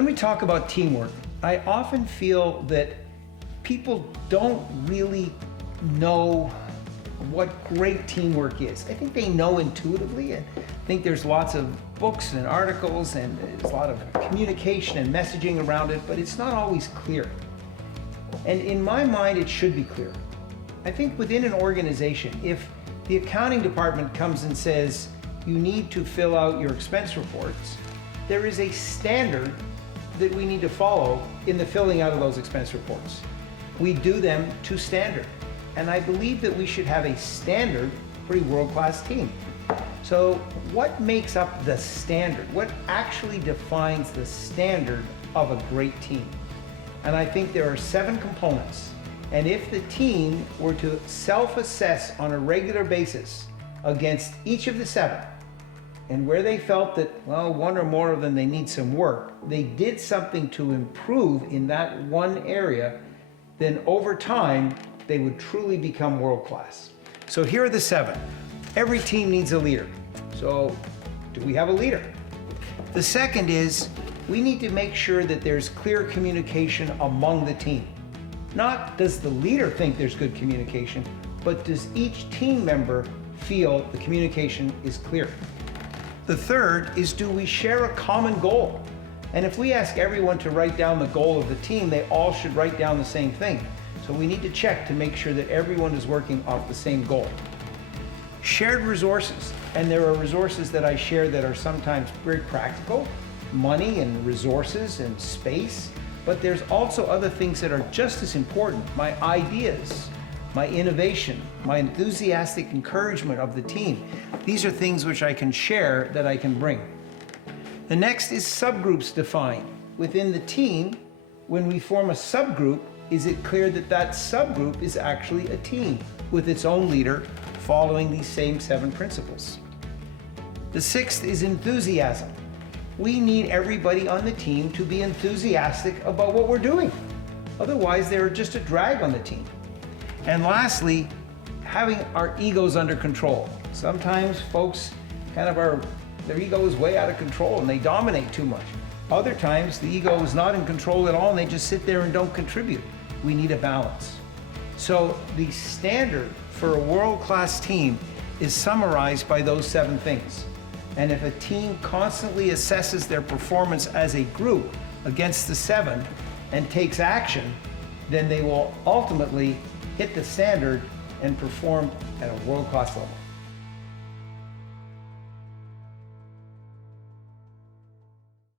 When we talk about teamwork, I often feel that people don't really know what great teamwork is. I think they know intuitively, and I think there's lots of books and articles and there's a lot of communication and messaging around it, but it's not always clear. And in my mind, it should be clear. I think within an organization, if the accounting department comes and says, you need to fill out your expense reports, there is a standard that we need to follow in the filling out of those expense reports. We do them to standard. And I believe that we should have a standard for a world-class team. So what makes up the standard? What actually defines the standard of a great team? And I think there are 7 components. And if the team were to self-assess on a regular basis against each of the 7, and where they felt that, well, one or more of them, they need some work, they did something to improve in that one area, then over time, they would truly become world-class. So here are the 7. Every team needs a leader. So do we have a leader? The second is, we need to make sure that there's clear communication among the team. Not does the leader think there's good communication, but does each team member feel the communication is clear? The third is, do we share a common goal? And if we ask everyone to write down the goal of the team, they all should write down the same thing. So we need to check to make sure that everyone is working off the same goal. Shared resources, and there are resources that I share that are sometimes very practical, money and resources and space, but there's also other things that are just as important, my ideas, my innovation, my enthusiastic encouragement of the team. These are things which I can share that I can bring. The next is subgroups defined. Within the team, when we form a subgroup, is it clear that that subgroup is actually a team with its own leader following these same 7 principles? The 6th is enthusiasm. We need everybody on the team to be enthusiastic about what we're doing. Otherwise, they're just a drag on the team. And lastly, having our egos under control. Sometimes folks their ego is way out of control and they dominate too much. Other times the ego is not in control at all and they just sit there and don't contribute. We need a balance. So the standard for a world-class team is summarized by those 7 things. And if a team constantly assesses their performance as a group against the 7 and takes action, then they will ultimately hit the standard and perform at a world-class level.